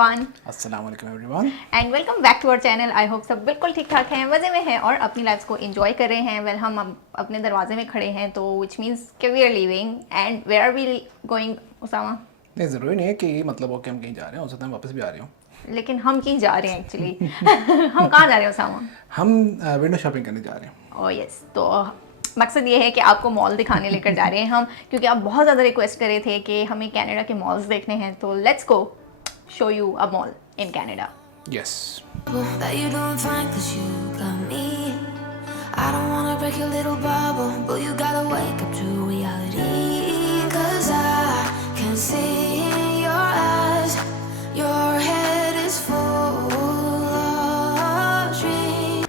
Everyone. अस्सलाम वालेकुम everyone and welcome back to our channel. I hope सब बिल्कुल ठीक ठाक हैं, मज़े में हैं और अपनी लाइफ्स को एंजॉय कर रहे हैं। वेल हम अब अपने दरवाजे में खड़े हैं, तो विच मीन्स कि we are living and where are we going Usama? नहीं, ज़रूरी नहीं है कि मतलब हो कि हम कहीं जा रहे हैं, हो सकता है वापस भी आ रहे हो। लेकिन हम कहीं जा रहे हैं एक्चुअली। हम कहाँ जा रहे हैं उसामा? हम विंडो शॉपिंग करने जा रहे हैं। ओह यस, तो मकसद ये है कि आपको मॉल दिखाने लेकर जा रहे हैं हम, क्योंकि आप बहुत ज़्यादा रिक्वेस्ट कर रहे थे कि हमें कनाडा के मॉल्स देखने हैं। तो let's go show you a mall in Canada. Yes. That you don't find 'cause you got me. I don't wanna break your little bubble, but you gotta wake up to reality. 'Cause I can see in your eyes, your head is full of dreams.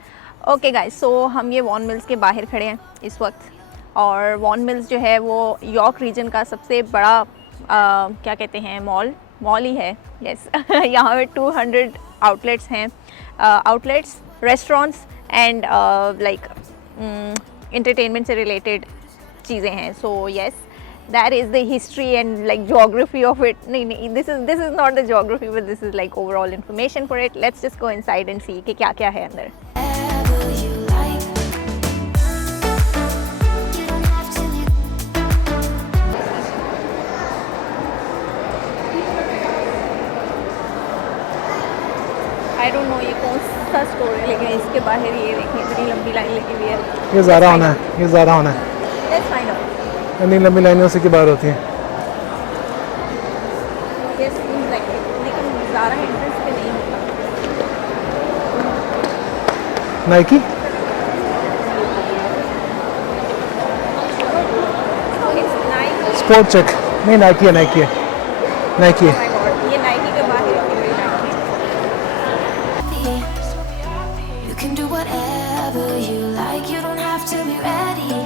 Okay guys, so हम ये von Mills के बाहर खड़े हैं इस वक्त, और von mills जो है वो यॉर्क रीजन का सबसे बड़ा क्या कहते हैं मॉल ही है। यस यहाँ पे 200 आउटलेट्स हैं, outlets, restaurants and like entertainment से रिलेटेड चीज़ें हैं। So yes, that is the history and like geography of it. नहीं, this is not the geography, but this is like overall information for it. Let's just go inside and see कि क्या क्या है अंदर। Whatever you like. You don't have to be. I don't no ये कौन सा store है, लेकिन इसके बाहर ये देखिए इतनी लंबी लाइन लगी हुई है। ये ज़्यादा होना है, ये ज़्यादा होना है। Let's find out. इतनी लंबी लाइनें उसी की बाहर होती हैं। यस सीम्स लाइक इट, लेकिन ज़ारा एंट्रेंस पे नहीं होता। Nike. Okay, Nike. Sport check. नहीं, नाइकी है, नाइकी है, नाइकी है। माय गॉड, ये नाइकी के बाहर इतनी बड़ी लाइन है। You can do whatever you like. You don't have to be ready.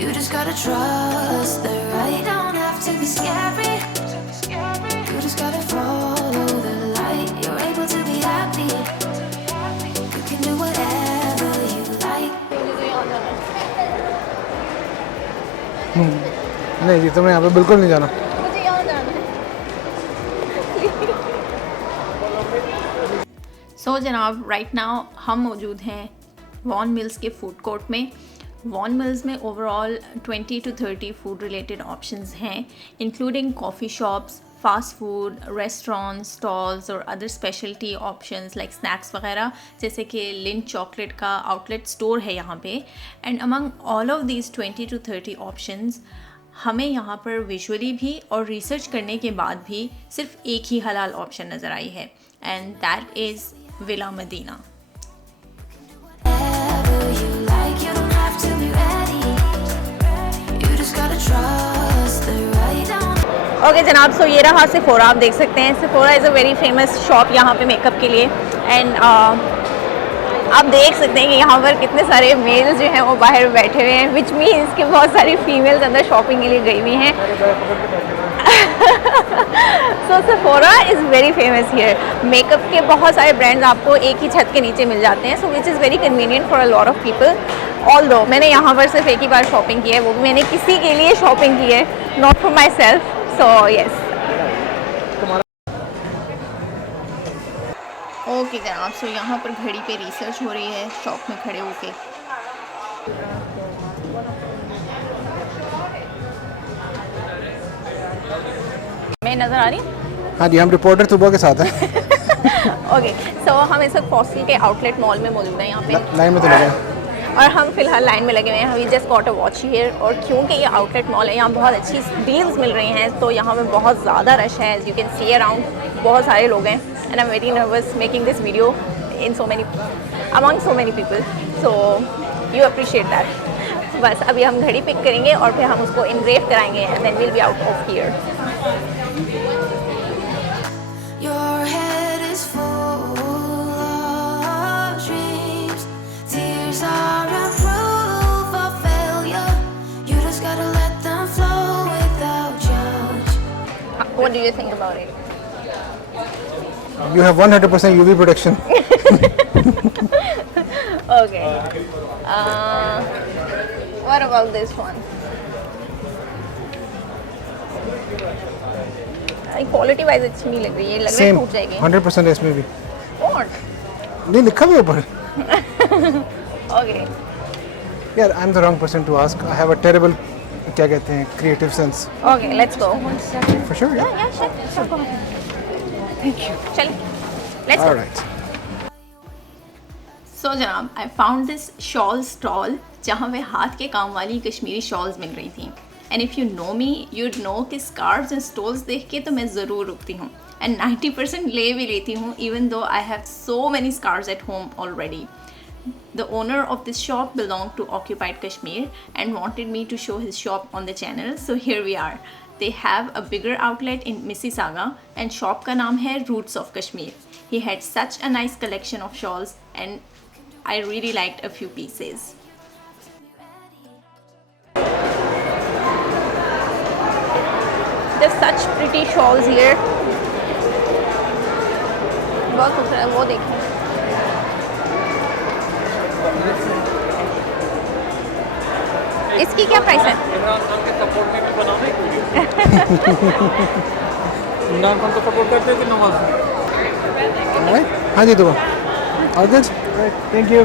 You just gotta trust the right. Don't have to be scary. You just gotta follow the light. You're able to be happy. You can do whatever you like. नहीं जी, तुम्हें यहाँ पे बिल्कुल नहीं जाना। मुझे यहाँ जाना है। सो जनाब, राइट नाउ हम मौजूद हैं वॉन मिल्स के फूड कोर्ट में। वॉन मिल्स में overall 20 to 30 food related options हैं, including coffee shops, fast food, restaurants, stalls और other speciality options like snacks वगैरह, जैसे कि लिंट चॉकलेट का आउटलेट स्टोर है यहाँ पे। And among all of these 20 to 30 options हमें यहाँ पर विजुअली भी और रिसर्च करने के बाद भी सिर्फ एक ही हलाल ऑप्शन नज़र आई है, and that is Villa Medina. Whatever you like. You don't have to be ready. You just gotta trust the right. Don't okay जनाब, सो ये रहा सिफोरा। आप देख सकते हैं सिफोरा is a very famous shop यहाँ पे मेकअप के लिए। एंड आप देख सकते हैं कि यहाँ पर कितने सारे मेल्स जो हैं वो बाहर बैठे हुए हैं, विच मीन्स कि बहुत सारी फीमेल्स अंदर शॉपिंग के लिए गई हुई हैं। सो सिफोरा is very famous here. Makeup के बहुत सारे ब्रांड्स आपको एक ही छत के नीचे मिल जाते हैं, so which is very convenient for a lot of people. Although मैंने यहाँ पर सिर्फ एक ही बार शॉपिंग की है, वो भी मैंने किसी के लिए शॉपिंग की है, not for my self. So yes, okay जनाब, सो यहाँ पर घड़ी पे रिसर्च हो रही है शॉप में खड़े होके। मैं नज़र आ रही हाँ जी, हम रिपोर्टर सुबह के साथ हैं। ओके, सो हम इस वक्त फॉस्टल के आउटलेट मॉल में मौजूद हैं यहाँ पे, लाइन में तो लगे। और हम फिलहाल लाइन में लगे हुए हैं। We just got a watch here, और क्योंकि ये आउटलेट मॉल है यहाँ बहुत अच्छी डील्स मिल रही हैं, तो यहाँ पे बहुत ज़्यादा रश है। As you can see around बहुत सारे लोग हैं, and I am very nervous making this video in so many among so many people, so you appreciate that. बस अभी हम घड़ी पिक करेंगे और फिर हम उसको इनग्रेव कराएंगे, and then will be out of here. Your head is full of dreams. Tears are a proof of failure. You just gotta let them flow without judge. What do you think about it? You have 100% UV protection. Okay. What about this one? Quality wise अच्छी नहीं लग रही है, लग रहा है same टूट जाएगी। 100% है इसमें भी। What? नहीं लिखा हुआ है ऊपर। Okay. यार I am the wrong person to ask, I have a terrible क्या कहते हैं creative sense. Okay, let's go. For sure या Yeah, sure. Go ahead. Thank you. चलिए, let's go. ऑलराइट। सो जनाब, I found this shawl stall जहाँ पे हाथ के काम वाली कश्मीरी शॉल्स मिल रही थी। And if you know me you'd know कि स्कार्व्स एंड स्टोल्स देख के तो मैं ज़रूर रुकती हूँ एंड 90% ले भी लेती हूँ, even though I have so many scarves at home already. The owner of this shop belonged to Occupied Kashmir and wanted me to show his shop on the channel, so here we are. They have a bigger outlet in Mississauga and shop का नाम है Roots of Kashmir. He had such a nice collection of shawls and I really liked a few pieces. There's such pretty shawls here. बहुत खूबसूरत है, वो देखें। इसकी क्या प्राइस है? इमरान खान के सपोर्ट में भी बनाओ ना एक वीडियो। इमरान खान को सपोर्ट करते हो कि नवाज? ऑलराइट, हाँ जी दुआ। ऑल गुड, थैंक यू,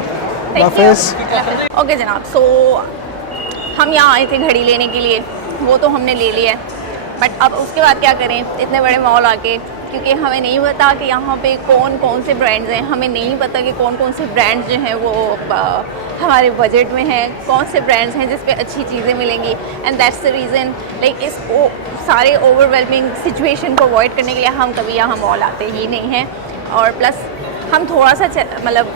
हाफिज़। ओके जनाब, सो हम यहाँ आए थे घड़ी लेने के लिए, वो तो हमने ले लिया है, बट अब उसके बाद क्या करें इतने बड़े मॉल आके, क्योंकि हमें नहीं पता कि यहाँ पे कौन कौन से ब्रांड्स हैं, हमें नहीं पता कि कौन कौन से ब्रांड्स जो हैं वो हमारे बजट में हैं, कौन से ब्रांड्स हैं जिस पे अच्छी चीज़ें मिलेंगी। And that's the reason, like इस सारे ओवरवेलमिंग सिचुएशन को अवॉइड करने के लिए हम कभी यहाँ मॉल आते ही नहीं हैं। और प्लस हम थोड़ा सा मतलब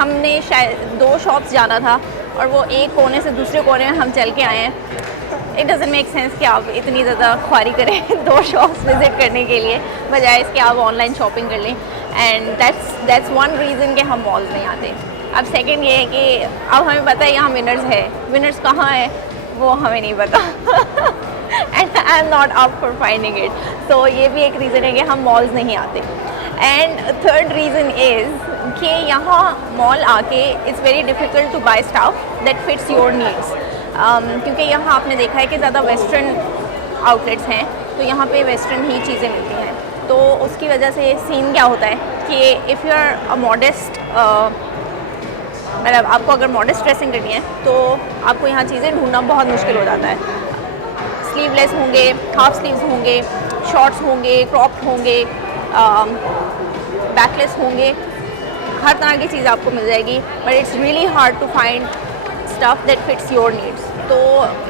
हमने शायद 2 शॉप्स जाना था और वो एक कोने से दूसरे कोने में हम चल के आए हैं। इट डज़न्ट मेक सेंस कि आप इतनी ज़्यादा ख्वारी करें 2 शॉप्स विज़िट करने के लिए, बजाय इसके आप ऑनलाइन शॉपिंग कर लें। एंड दैट्स वन रीज़न कि हम मॉल्स नहीं आते। अब सेकंड ये है कि अब हमें पता है यहाँ विनर्स है, विनर्स कहाँ है वो हमें नहीं पता and I am not up for finding it. तो ये भी एक रीज़न है कि हम मॉल्स नहीं आते। एंड थर्ड रीज़न इज़ कि यहाँ मॉल आके it's very difficult to buy stuff that fits your needs. क्योंकि यहाँ आपने देखा है कि ज़्यादा वेस्टर्न आउटलेट्स हैं, तो यहाँ पे वेस्टर्न ही चीज़ें मिलती हैं। तो उसकी वजह से सीन क्या होता है कि if you are a modest, मतलब आपको अगर मॉडेस्ट ड्रेसिंग करनी है तो आपको यहाँ चीज़ें ढूंढना बहुत मुश्किल हो जाता है। स्लीवलेस होंगे, हाफ स्लीव्स होंगे, शॉर्ट्स होंगे, क्रॉप्ड होंगे, बैकलेस होंगे, हर तरह की चीज़ आपको मिल जाएगी, but it's really hard to find stuff that fits your needs. तो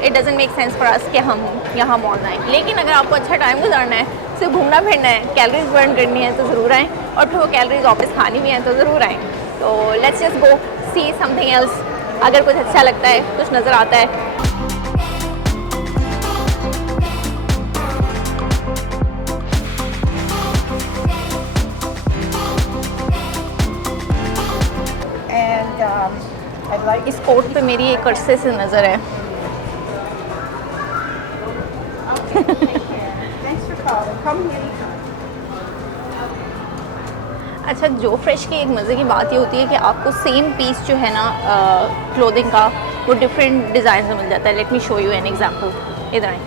it doesn't make sense for us कि हम यहाँ मॉल आएँ। लेकिन अगर आपको अच्छा टाइम गुजारना है, सिर्फ घूमना फिरना है, कैलोरीज बर्न करनी है तो ज़रूर आएँ, और फिर वो कैलोरीज वापस खानी भी हैं तो ज़रूर आएँ। तो let's just go see something else. अगर कुछ अच्छा लगता है, कुछ नज़र आता है। इस कोट पे मेरी एक अरसे से नज़र है। अच्छा, जो फ्रेश की एक मज़े की बात ये होती है कि आपको सेम पीस जो है ना क्लोथिंग का, वो डिफरेंट डिज़ाइन में मिल जाता है। Let me show you an example. इधर आए,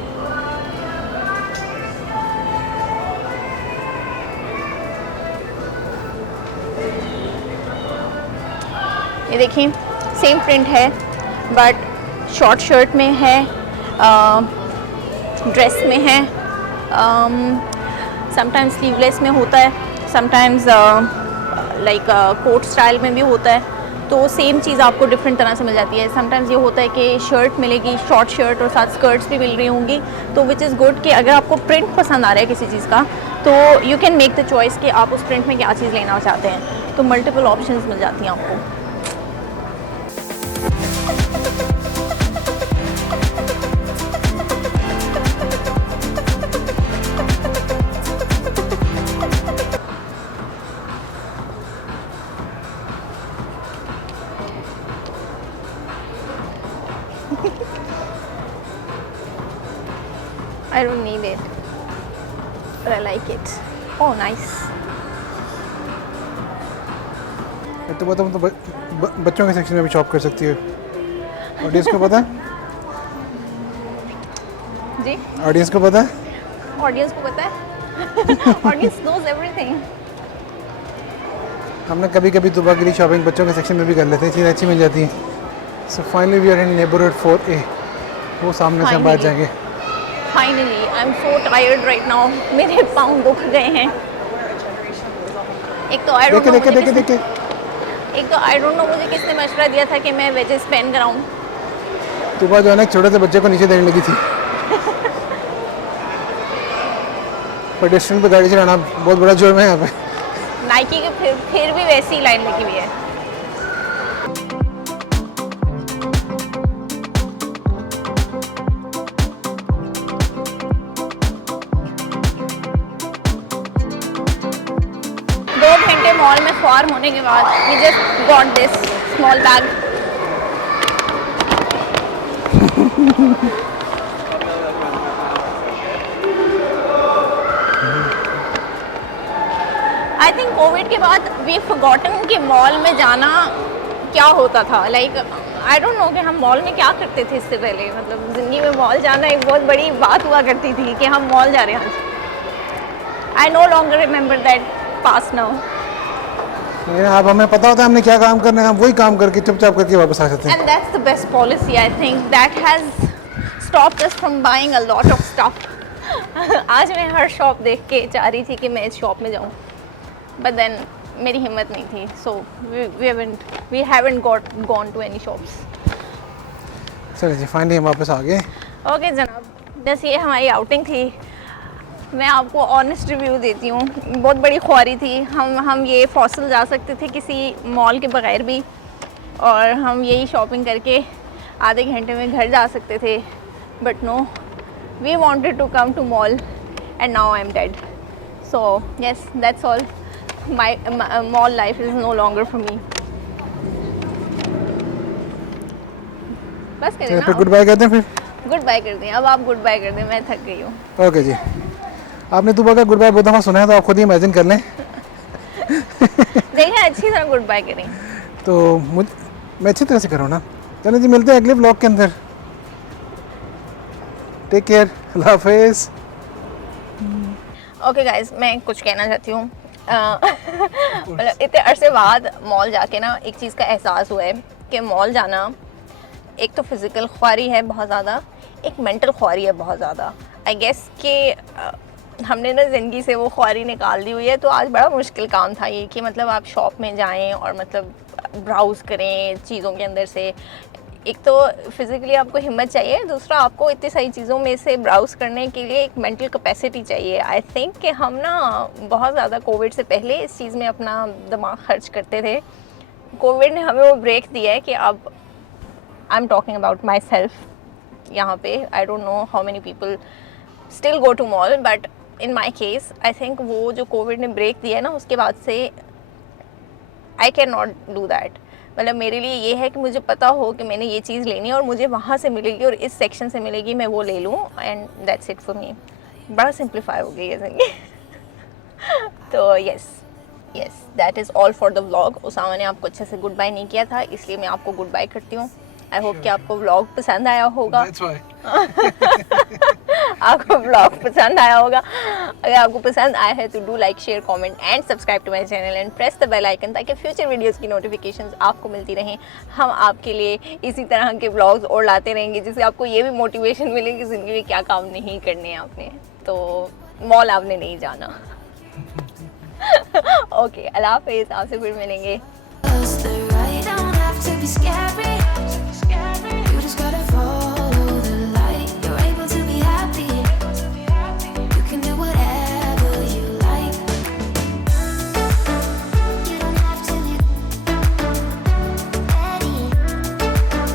ये देखिए सेम प्रिंट है, बट शॉर्ट शर्ट में है, ड्रेस में है, समटाइम्स स्लीवलेस में होता है, समटाइम्स लाइक कोट स्टाइल में भी होता है। तो सेम चीज़ आपको डिफरेंट तरह से मिल जाती है। समटाइम्स ये होता है कि शर्ट मिलेगी, शॉर्ट शर्ट और साथ स्कर्ट्स भी मिल रही होंगी, तो विच इज़ गुड कि अगर आपको प्रिंट पसंद आ रहा है किसी चीज़ का, तो you can make the choice कि आप उस प्रिंट में क्या चीज़ लेना चाहते हैं। तो मल्टीपल ऑप्शंस मिल जाती हैं आपको। I don't need it, but I like it. Oh, nice. तो बताओ, तो बच्चों के सेक्शन में भी शॉप कर सकती है। ऑडियंस को पता है? जी, ऑडियंस को पता है? ऑडियंस को पता है? Audience knows everything. हमने कभी कभी दुबा के लिए शॉपिंग बच्चों के सेक्शन में भी कर लेते हैं, चीज़ें अच्छी मिल जाती हैं। So finally we are in neighbourhood 4A, वो सामने से हम बाहर Finally. जाएंगे। Finally I am so tired right now, मेरे पाँव दुख गए हैं। एक तो आई डोंट देखे नो देखे देखे देखे, एक तो आई डोंट नो मुझे किसने मशवरा दिया था कि मैं वेजेस पहन कर आऊँ। दुबा जो है ना एक छोटे से बच्चे को नीचे देने लगी थी। पेडेस्ट्रियन पे गाड़ी चलाना बहुत बड़ा जुर्म है यहाँ पे। नाइकी के फिर भी वैसी लाइन लगी हुई है। दो घंटे मॉल में ख्वार होने के बाद we just got this small bag. I think Covid के बाद वी फॉरगॉटन कि मॉल में जाना क्या होता था। लाइक आई डोंट नो कि हम मॉल में क्या करते थे इससे पहले। मतलब ज़िंदगी में मॉल जाना एक बहुत बड़ी बात हुआ करती थी कि हम मॉल जा रहे हैं आज। I know longer remember that pass now. अब हमें पता होता है हमने क्या काम करना है, हम वही काम करके चुपचाप करके वापस आ जाते हैं। And that's the best policy, I think, that has stopped us from buying a lot of stuff. आज मैं हर शॉप देख के चाह रही थी कि मैं इस शॉप में जाऊँ, but then मेरी हिम्मत नहीं थी, so we haven't gone to any shops. चलिए जी, फाइनली हम वापस आ गए। ओके जनाब, बस ये हमारी आउटिंग थी। मैं आपको ऑनेस्ट रिव्यू देती हूँ, बहुत बड़ी ख्वारी थी। हम ये फॉसिल जा सकते थे किसी मॉल के बगैर भी, और हम यही शॉपिंग करके आधे घंटे में घर जा सकते थे, but no, we wanted to come to mall and now I am dead. So yes, that's all. My mall life is no longer for me. बस करें फिर ना, गुड बाय कहते हैं फिर। गुड बाय कर दें। अब आप गुड बाय कर दें, मैं थक गई हूँ। ओके जी, आपने दुबा का गुड बाय बहुत दफ़ा सुना है, तो आप खुद ही इमेजिन कर लें। देखें, अच्छी तरह गुड बाय करें। तो मैं अच्छी तरह से करूँ ना। चलिए जी, मिलते हैं अगले व्लॉग के अंदर। टेक केयर, अल्लाह हाफिज़। ओके गाइस, मैं कुछ कहना चाहती हूँ। मतलब इतने अरसे बाद मॉल जाके ना एक चीज़ का एहसास हुआ है कि मॉल जाना एक तो फिज़िकल ख्वारी है बहुत ज़्यादा, एक मेंटल ख्वारी है बहुत ज़्यादा। आई गेस कि हमने ना ज़िंदगी से वो ख्वारी निकाल दी हुई है, तो आज बड़ा मुश्किल काम था ये कि मतलब आप शॉप में जाएं और मतलब ब्राउज़ करें चीज़ों के अंदर से। एक तो फिज़िकली आपको हिम्मत चाहिए, दूसरा आपको इतनी सारी चीज़ों में से ब्राउज़ करने के लिए एक मेंटल कैपेसिटी चाहिए। आई थिंक कि हम ना बहुत ज़्यादा कोविड से पहले इस चीज़ में अपना दिमाग खर्च करते थे। कोविड ने हमें वो ब्रेक दिया है कि अब I am talking about myself यहाँ पे। I don't know how many people still go to mall, but in my case I think वो जो कोविड ने ब्रेक दिया है ना, उसके बाद से I can not do that. मतलब मेरे लिए ये है कि मुझे पता हो कि मैंने ये चीज़ लेनी है और मुझे वहाँ से मिलेगी और इस सेक्शन से मिलेगी, मैं वो ले लूँ, and that's it for me. बड़ा सिंप्लीफाई हो गई है ज़िंदगी। तो yes, that is all for the vlog. Usama ने आपको अच्छे से गुड बाय नहीं किया था, इसलिए मैं आपको गुड बाय करती हूँ। आई होप कि आपको व्लॉग पसंद आया होगा। आपको व्लॉग पसंद आया होगा। अगर आपको पसंद आया है तो do like, share, comment and subscribe to my channel and press the bell icon, ताकि फ्यूचर वीडियोस की नोटिफिकेशंस आपको मिलती रहें। हम आपके लिए इसी तरह के व्लॉग्स और लाते रहेंगे, जिससे आपको ये भी मोटिवेशन मिले कि ज़िंदगी में क्या काम नहीं करने हैं आपने। तो मॉल आपने नहीं जाना। ओके, अल्लाह हाफिज़, आपसे फिर मिलेंगे। Us the right, don't have to be scary.